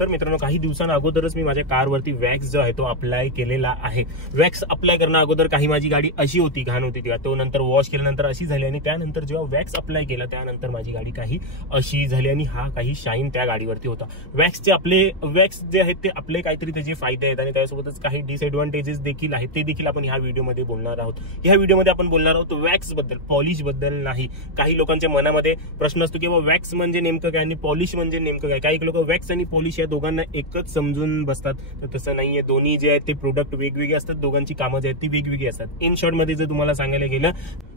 तर मित्रांनो काही दिवसांना अगोदरच मी माझ्या कारवरती वॅक्स जो आहे तो अप्लाय केलेला आहे। वॅक्स अप्लाय करण्या अगोदर काही माझी गाडी अशी होती, घाण होती ती, तो नंतर वॉश केल्यानंतर अशी झाली आणि त्यानंतर जेव्हा वॅक्स अप्लाय केला त्यानंतर माझी गाडी काही अशी झाली आणि हा काही शाईन त्या गाडीवरती होता। वॅक्स जे आहेत ते आपले काहीतरी त्याचे फायदे आहेत आणि त्यासोबतच काही डिसएडव्हान्टेजेस देखील आहेत, ते देखील आपण ह्या व्हिडिओमध्ये बोलणार आहोत। ह्या व्हिडिओमध्ये आपण बोलणार आहोत वॅक्स बद्दल, पॉलिश बद्दल नाही। काही लोकांच्या मनामध्ये प्रश्न असतो की वॅक्स म्हणजे नेमकं काय आणि पॉलिश म्हणजे नेमकं काय। काही लोक वॅक्स आणि पॉलिश या दोघांना एकच समजून बसतात, तर तसं नाहीये। दोन्ही जे आहेत ते प्रोडक्ट वेगवेगळे असतात, दोघांची कामं जे आहेत ती वेगवेगळी असतात। इन शॉर्ट मध्ये जर तुम्हाला सांगायला गेलं,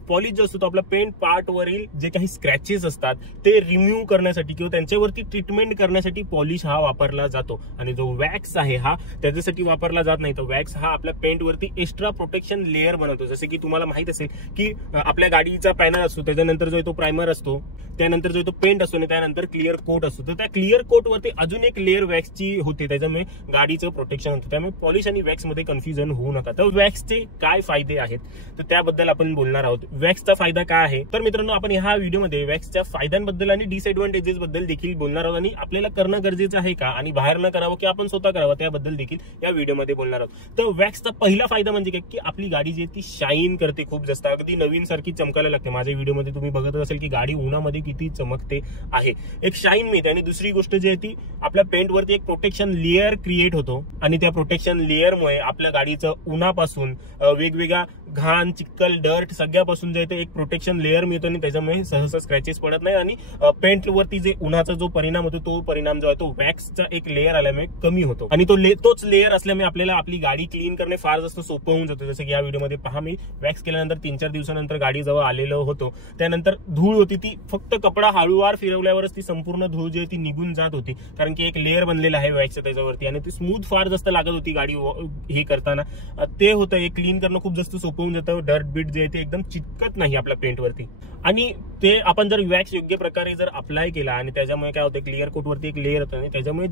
पॉलिश जो असतो तो आपला पेंट पार्ट वरील जे काही स्क्रॅचेस असतात ते रिमूव्ह करण्यासाठी किंवा त्यांच्यावरती ट्रीटमेंट करण्यासाठी पॉलिश हा वापरला जातो आणि जो वॅक्स आहे हा त्याच्यासाठी वापरला जात नाही। तर वॅक्स हा आपल्या पेंट वरती एक्स्ट्रा प्रोटेक्शन लेअर बनवतो। जसे की तुम्हाला माहित असेल की आपल्या गाडीचा पॅनल असतो, त्याच्यानंतर जो तो प्रायमर असतो, त्यानंतर जो तो पेंट असतो आणि त्यानंतर क्लिअर कोट असतो, तर त्या क्लिअर कोट वरती अजून एक लेअर वॅक्सची होते, त्याच्यामुळे गाडीचं प्रोटेक्शन होतं। त्यामुळे पॉलिश आणि वॅक्स मध्ये कन्फ्युजन होऊ नका। तर वॅक्सचे काय फायदे आहेत तर त्याबद्दल आपण बोलणार आहोत। वॅक्सचा फायदा काय आहे तर मित्रांनो आपण ह्या व्हिडिओमध्ये वॅक्सच्या फायद्यांबद्दल आणि डिसएडव्हान्टेजेस बद्दल देखील बोलणार आहोत आणि आपल्याला करणं गरजेचं आहे का आणि बाहेर न करावं की आपण स्वतः करावं त्याबद्दल देखील या व्हिडिओमध्ये बोलणार आहोत। तर वॅक्सचा पहिला फायदा म्हणजे काय की आपली गाडी जी ती शाईन करते खूप जास्त, अगदी नवीन सारखी चमकायला लागते। माझ्या व्हिडिओमध्ये तुम्ही बघत असेल की गाडी उन्हामध्ये किती चमकते आहे, एक शाईन मिळते। आणि दुसरी गोष्ट जी आहे ती आपल्या पेंट वरती एक प्रोटेक्शन लेअर क्रिएट होतो आणि त्या प्रोटेक्शन लेअरमुळे आपल्या गाडीचं उन्हापासून वेगवेगळ्या घाण, चिक्कल, डर्ट सगळ्यापासून जे ते एक प्रोटेक्शन लेअर मिळतो आणि त्याच्यामुळे सहसा स्क्रॅचेस पडत नाही आणि पेंट वरती जे उन्हाचा जो परिणाम होतो तो परिणाम जो आहे तो वॅक्सचा एक लेअर आल्यामुळे कमी होतो आणि तोच लेअर असल्यामुळे आपल्याला आपली गाडी क्लीन करणे फार जास्त सोपं होऊन जातं। जसं की या व्हिडिओमध्ये पहा, मी वॅक्स केल्यानंतर 3-4 दिवसानंतर गाडी जवळ आलेलो होतो, त्यानंतर धूळ होती, ती फक्त कपडा हळूवार फिरवल्यावरच ती संपूर्ण धूळ जी ती निघून जात होती, कारण की एक लेअर बनलेला आहे वॅक्सचा त्याच्यावरती आणि ती स्मूथ फार जास्त लागत होती गाडी हे करताना। ते होतं, एक क्लीन करणं खूप जास्त सोपं होऊन जातं। डर्ट बीट जे आहे ते एकदम चिटकत नाही आपल्या पेंट वरती आणि ते आपण जर वॅक्स योग्य प्रकारे जर अप्लाय केला आणि त्याच्यामुळे काय होतं, क्लिअर कोट वरती एक लेअर होतं आणि त्याच्यामुळे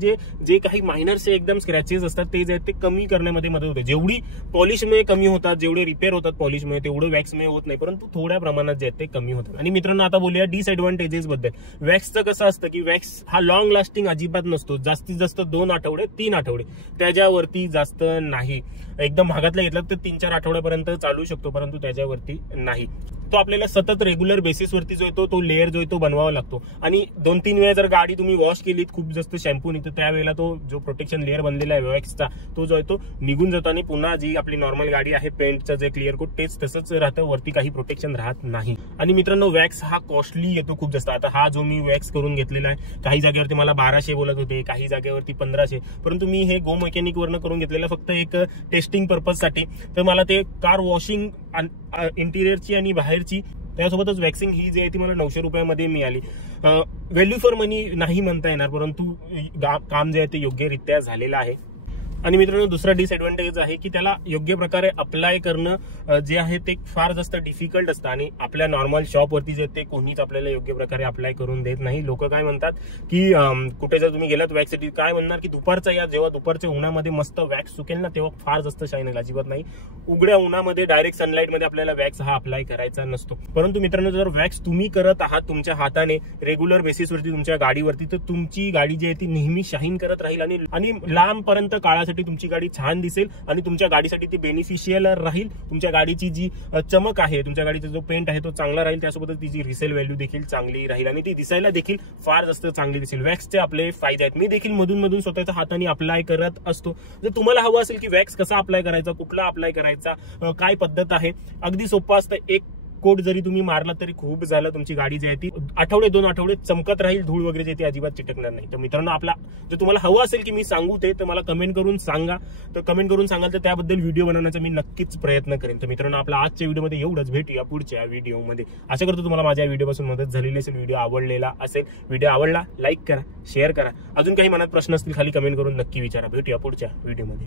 जे काही मायनरचे एकदम स्क्रॅचेस असतात ते जे आहेत ते कमी करण्यामध्ये मदत होते। जेवढी पॉलिशमुळे कमी होतात, जेवढे रिपेअर होतात पॉलिशमुळे, तेवढं वॅक्समुळे होत नाही, परंतु थोड्या प्रमाणात जे आहेत ते कमी होतात। आणि मित्रांनो आता बोलूया डिसएडव्हान्टेजेस बद्दल। वॅक्सचं कसं असतं की वॅक्स हा लॉंग लास्टिंग अजिबात नसतो, जास्तीत जास्त 2 आठवडे 3 आठवडे, त्याच्यावरती जास्त नाही। एकदम महागातला घेतला तर 3-4 आठवड्यापर्यंत चालू शकतो, परंतु त्याच्यावरती नाही। तो आपल्याला सतत रेग्युलर बेसिसवरती जो आहे तो लेअर जो आहे तो बनवावा लागतो आणि 2-3 वेळा जर गाडी तुम्ही वॉश केलीत खूप जास्त शॅम्पूने तर त्यावेळेला तो जो प्रोटेक्शन लेअर बनलेला आहे वॅक्सचा तो जो आहे तो निघून जातो आणि पुन्हा जी आपली नॉर्मल गाडी आहे पेंटचं जे क्लिअर कोट तेच तसंच राहतं, वरती काही प्रोटेक्शन राहत नाही। आणि मित्रांनो वॅक्स हा कॉस्टली येतो खूप जास्त। आता हा जो मी वॅक्स करून घेतलेला आहे, काही जागेवरती मला 1200 बोलत होते, काही जागेवरती 1500, परंतु मी हे गो मेकॅनिक वरनं करून घेतलेलं फक्त एक टेस्टिंग पर्पजसाठी। तर मला ते कार वॉशिंग इंटिरियरची आणि बाहेरची त्यासोबतच वॅक्सिंग ही जी आहे ती मला 900 रुपयामध्ये मिळाली। व्हॅल्यू फॉर मनी नाही म्हणता येणार, परंतु काम जे आहे ते योग्यरित्या झालेलं आहे। आणि मित्रांनो दुसरा डिसएडव्हान्टेज आहे की त्याला योग्य प्रकारे अप्लाय करणं जे आहे ते फार जास्त डिफिकल्ट असतं आणि आपल्या नॉर्मल शॉपवरती जे ते कोणीच आपल्याला योग्य प्रकारे अप्लाय करून देत नाही। लोक काय म्हणतात की कुठे जर तुम्ही गेलात वॅक्ससाठी काय म्हणणार की दुपारचा या, जेव्हा दुपारच्या उन्हामध्ये मस्त वॅक्स सुकेल ना तेव्हा फार जास्त शाईन येईल, अजिबात नाही। उघड्या उन्हामध्ये डायरेक्ट सनलाईट मध्ये आपल्याला वॅक्स हा अप्लाय करायचा नसतो। परंतु मित्रांनो जर वॅक्स तुम्ही करत आहात तुमच्या हाताने रेग्युलर बेसिसवरती तुमच्या गाडीवरती, तर तुमची गाडी जी आहे ती नेहमी शाईन करत राहील आणि लांबपर्यंत काळासाठी तुमची गाडी छान दिसेल आणि तुमच्या गाडीसाठी ती बेनिफिशियल राहील। तुमच्या गाडीची जी चमक आहे, तुमच्या गाडीचा जो पेंट आहे तो चांगला राहील, त्यासोबतच तिची रिसेल व्हॅल्यू देखील चांगली राहील आणि ती दिसायला देखील फार जास्त चांगली दिसेल। वॅक्सचे आपले फायदे आहेत, मी देखील मधून स्वतःच्या हाताने अप्लाय करत असतो। जर तुम्हाला हवं असेल की वॅक्स कसा अप्लाय करायचा, कुठला अप्लाय करायचा, काय पद्धत आहे, अगदी सोपं असतं। एक कोट जरी तुम्ही मारला तरी खूप झालं, तुमची गाडी जी आहे ती 2 आठवडे चमकत राहील, धूळ वगैरे जे ती अजिबात चिटकणार नाही। तर मित्रांनो जर तुम्हाला हवं असेल की मी सांगू ते तर मला कमेंट करून सांगा, तर कमेंट करून सांगाल तर त्याबद्दल व्हिडिओ बनवण्याचा मी नक्कीच प्रयत्न करेन। तर मित्रांनो आपला आजच्या व्हिडिओमध्ये एवढंच, भेटूया पुढच्या व्हिडिओमध्ये। आशा करतो तुम्हाला माझ्या व्हिडिओपासून मदत झालेली असेल, व्हिडिओ आवडलेला असेल। व्हिडिओ आवडला लाईक करा, शेअर करा, अजून काही मनात प्रश्न असतील खाली कमेंट करून नक्की विचारा। भेटूया पुढच्या व्हिडिओमध्ये।